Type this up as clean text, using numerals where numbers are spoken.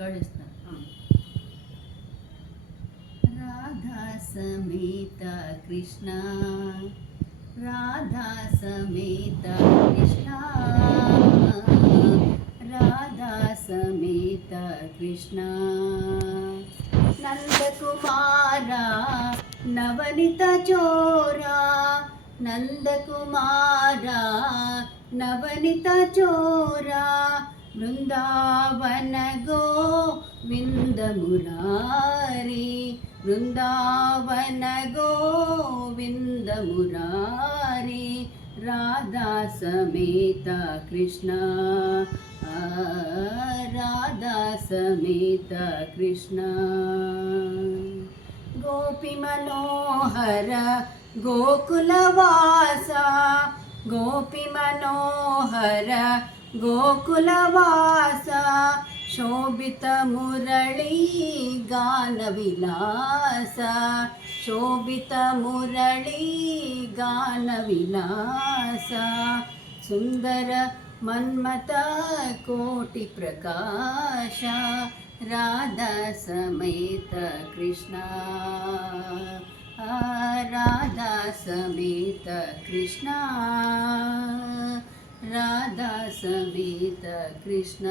Record ఇస్తాను. రాధా సమేత కృష్ణ, రాధా సమేత కృష్ణ, రాధా సమేత కృష్ణ. నందకుమారా నవనిత చోరా, నందకుమారా నవనిత చోరా, బృందావన గోవింద మురారి, బృందావన గోవింద మురారి. రాధా సమేత కృష్ణ, రాధా సమేత కృష్ణ. గోపి మనోహర గోకులవాస, గోపి మనోహర గోకులవాస, శోభిత మురళీ గాన విలాస, శోభిత మురళీ గాన విలాస. సుందర మన్మత కోటి ప్రకాశ, రాధా సమేత కృష్ణ, రాధా సమేత కృష్ణ, రాధా సమేత కృష్ణ.